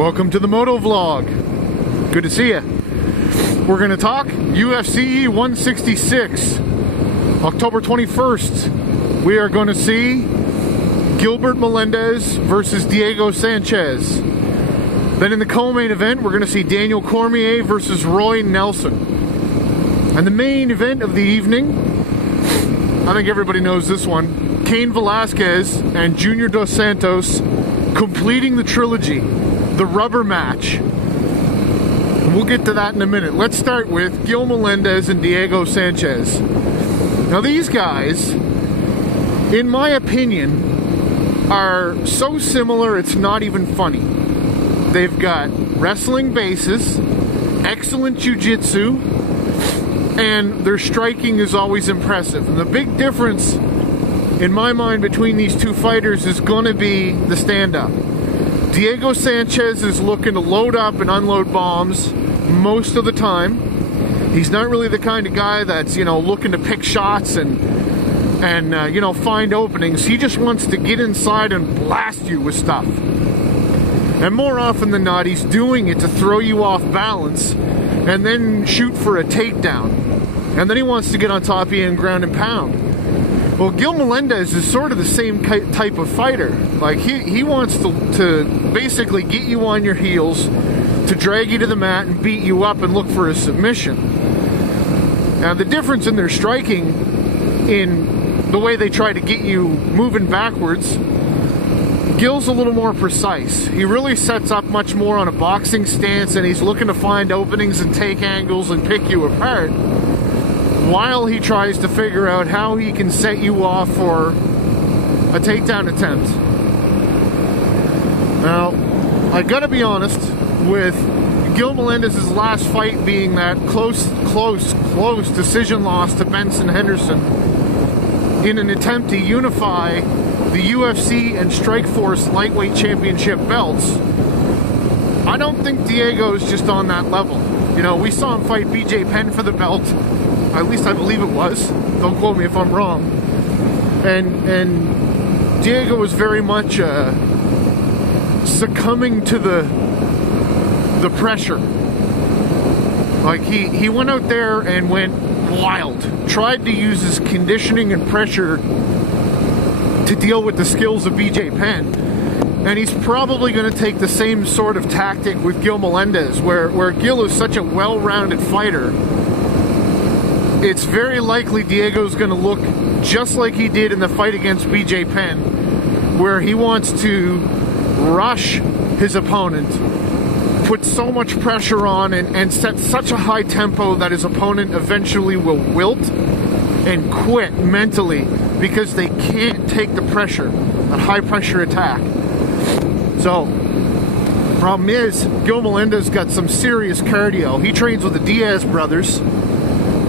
Welcome to the motovlog. Good to see you. We're going to talk UFC 166. October 21st, we are going to see Gilbert Melendez versus Diego Sanchez. Then in the co-main event, we're going to see Daniel Cormier versus Roy Nelson. And the main event of the evening, I think everybody knows this one, Cain Velasquez and Junior Dos Santos completing the trilogy, the rubber match. We'll get to that in a minute. Let's start with Gil Melendez and Diego Sanchez. Now these guys, in my opinion, are so similar it's not even funny. They've got wrestling bases, excellent jiu-jitsu, and their striking is always impressive. And the big difference in my mind between these two fighters is going to be the stand-up. Diego Sanchez is looking to load up and unload bombs most of the time. He's not really the kind of guy that's, looking to pick shots and find openings. He just wants to get inside and blast you with stuff. And more often than not, he's doing it to throw you off balance and then shoot for a takedown. And then he wants to get on top of you and ground and pound. Well, Gil Melendez is sort of the same type of fighter. Like, he wants to basically get you on your heels, to drag you to the mat and beat you up and look for a submission. Now, the difference in their striking, in the way they try to get you moving backwards, Gil's a little more precise. He really sets up much more on a boxing stance, and he's looking to find openings and take angles and pick you apart, while he tries to figure out how he can set you off for a takedown attempt. Now, I gotta be honest, with Gil Melendez's last fight being that close decision loss to Benson Henderson in an attempt to unify the UFC and Strikeforce lightweight championship belts, I don't think Diego's just on that level. We saw him fight BJ Penn for the belt. At least I believe it was. Don't quote me if I'm wrong. And Diego was very much succumbing to the pressure. Like, he went out there and went wild. Tried to use his conditioning and pressure to deal with the skills of BJ Penn. And he's probably going to take the same sort of tactic with Gil Melendez, where Gil is such a well-rounded fighter. It's very likely Diego's going to look just like he did in the fight against BJ Penn, where he wants to rush his opponent, put so much pressure on, and set such a high tempo that his opponent eventually will wilt and quit mentally because they can't take the pressure, that high pressure attack. So, problem is, Gil Melendez got some serious cardio. He trains with the Diaz brothers,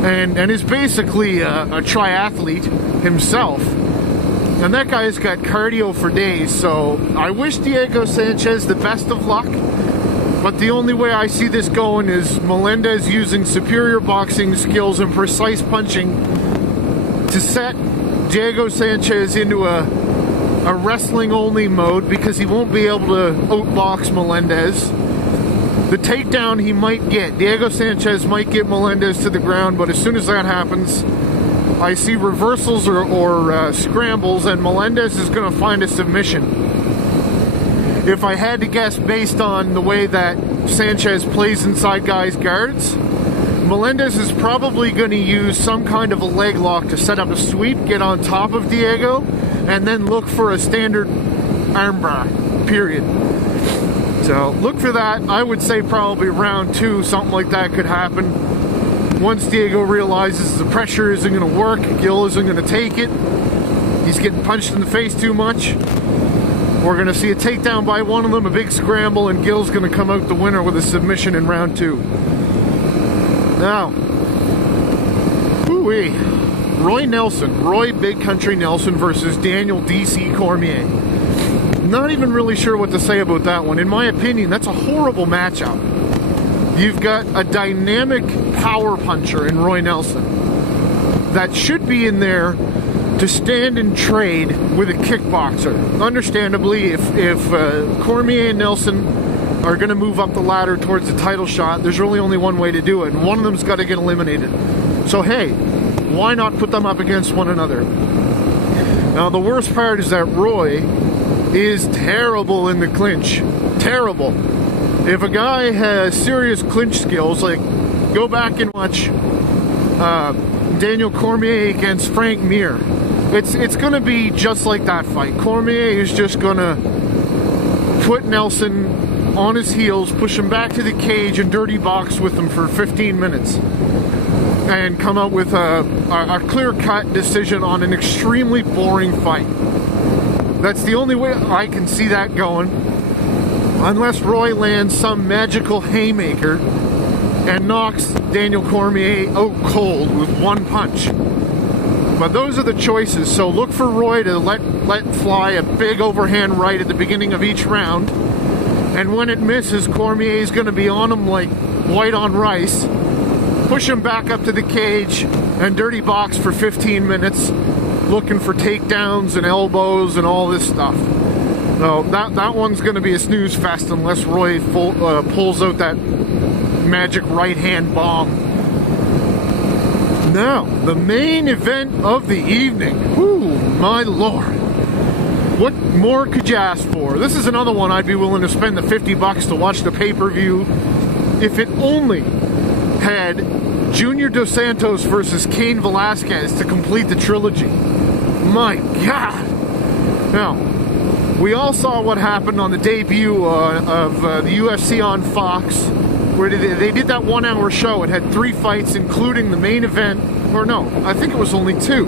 and is basically a triathlete himself. And that guy's got cardio for days, so I wish Diego Sanchez the best of luck, but the only way I see this going is Melendez using superior boxing skills and precise punching to set Diego Sanchez into a wrestling-only mode, because he won't be able to outbox Melendez. The takedown he might get. Diego Sanchez might get Melendez to the ground, but as soon as that happens, I see reversals or scrambles, and Melendez is going to find a submission. If I had to guess based on the way that Sanchez plays inside guys' guards, Melendez is probably going to use some kind of a leg lock to set up a sweep, get on top of Diego, and then look for a standard armbar, period. So look for that. I would say probably round 2, something like that could happen. Once Diego realizes the pressure isn't going to work, Gil isn't going to take it, he's getting punched in the face too much, we're going to see a takedown by one of them, a big scramble, and Gil's going to come out the winner with a submission in round 2. Now, ooh-wee. Roy Big Country Nelson versus Daniel DC Cormier. Not even really sure what to say about that one. In my opinion, that's a horrible matchup. You've got a dynamic power puncher in Roy Nelson that should be in there to stand and trade with a kickboxer. Understandably, if Cormier and Nelson are going to move up the ladder towards the title shot. There's really only one way to do it, and one of them's got to get eliminated. So hey, why not put them up against one another? Now the worst part is that Roy is terrible in the clinch. Terrible. If a guy has serious clinch skills, like go back and watch Daniel Cormier against Frank Mir. It's going to be just like that fight. Cormier is just going to put Nelson on his heels, push him back to the cage, and dirty box with him for 15 minutes. And come out with a clear-cut decision on an extremely boring fight. That's the only way I can see that going. Unless Roy lands some magical haymaker and knocks Daniel Cormier out cold with one punch. But those are the choices. So look for Roy to let fly a big overhand right at the beginning of each round. And when it misses, Cormier is going to be on him like white on rice. Push him back up to the cage and dirty box for 15 minutes, looking for takedowns and elbows and all this stuff. So that one's going to be a snooze fest unless Roy pulls out that magic right hand bomb. Now, the main event of the evening. Ooh, my lord. What more could you ask for? This is another one I'd be willing to spend the $50 to watch the pay-per-view if it only had Junior Dos Santos versus Cain Velasquez to complete the trilogy. My God. Now, we all saw what happened on the debut of the UFC on Fox, where they did that 1 hour show. It had 3 fights, including the main event, or no, I think it was only 2.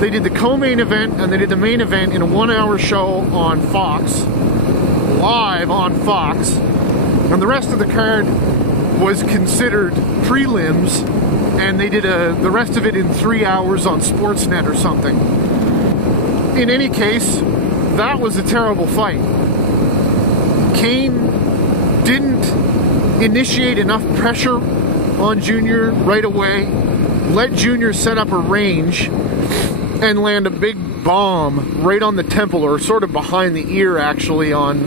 They did the co-main event and they did the main event in a 1 hour show on Fox, live on Fox, and the rest of the card was considered prelims, and they did the rest of it in 3 hours on Sportsnet or something. In any case, that was a terrible fight. Cain didn't initiate enough pressure on Junior right away, let Junior set up a range and land a big bomb right on the temple, or sort of behind the ear actually, on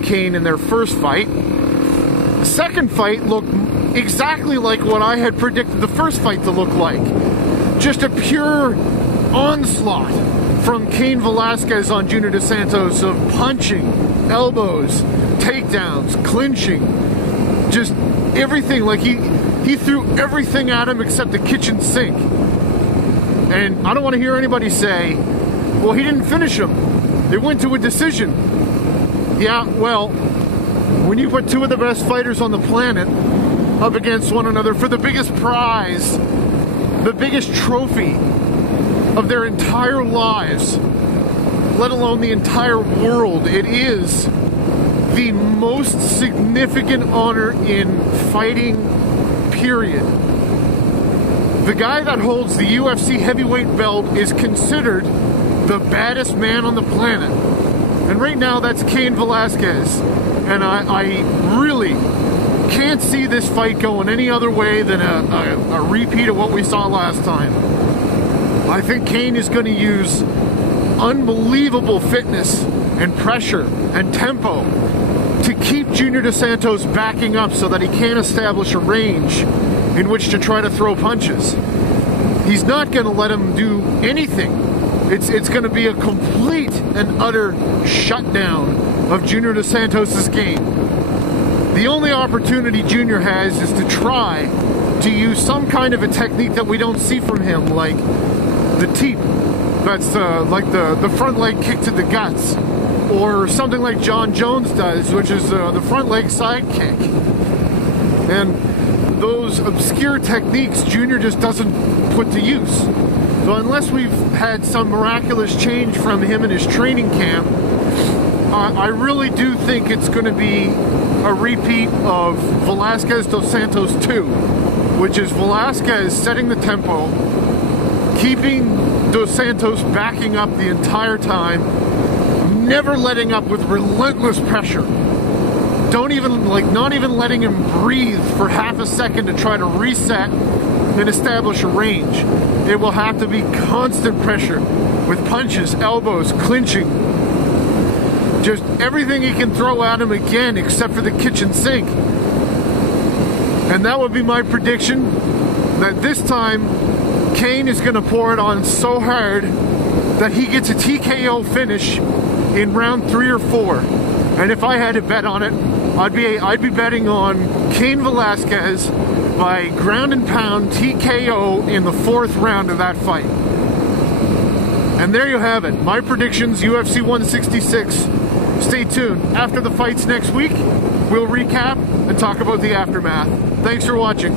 Cain in their first fight. The second fight looked exactly like what I had predicted the first fight to look like. Just a pure onslaught from Cain Velasquez on Junior Dos Santos of punching, elbows, takedowns, clinching, just everything. Like he threw everything at him except the kitchen sink. And I don't want to hear anybody say, well, he didn't finish him. It went to a decision. Yeah, well, when you put 2 of the best fighters on the planet up against one another for the biggest prize, the biggest trophy of their entire lives, let alone the entire world, it is the most significant honor in fighting, period. The guy that holds the UFC heavyweight belt is considered the baddest man on the planet. And right now, that's Cain Velasquez. And I really can't see this fight going any other way than a repeat of what we saw last time. I think Cain is going to use unbelievable fitness and pressure and tempo to keep Junior Dos Santos backing up so that he can't establish a range in which to try to throw punches. He's not going to let him do anything. It's going to be a complete and utter shutdown of Junior Dos Santos' game. The only opportunity Junior has is to try to use some kind of a technique that we don't see from him, like the teep. That's like the front leg kick to the guts. Or something like John Jones does, which is the front leg side kick. And those obscure techniques Junior just doesn't put to use. So unless we've had some miraculous change from him in his training camp, I really do think it's going to be a repeat of Velasquez Dos Santos 2, which is Velasquez setting the tempo, keeping Dos Santos backing up the entire time, never letting up with relentless pressure. Not even letting him breathe for half a second to try to reset and establish a range. It will have to be constant pressure with punches, elbows, clinching, Just everything he can throw at him again, except for the kitchen sink. And that would be my prediction, that this time Cain is going to pour it on so hard that he gets a TKO finish in round 3 or 4. And if I had to bet on it, I'd be betting on Cain Velasquez by ground and pound TKO in the 4th round of that fight. And there you have it, my predictions, UFC 166. Stay tuned. After the fights next week, we'll recap and talk about the aftermath. Thanks for watching.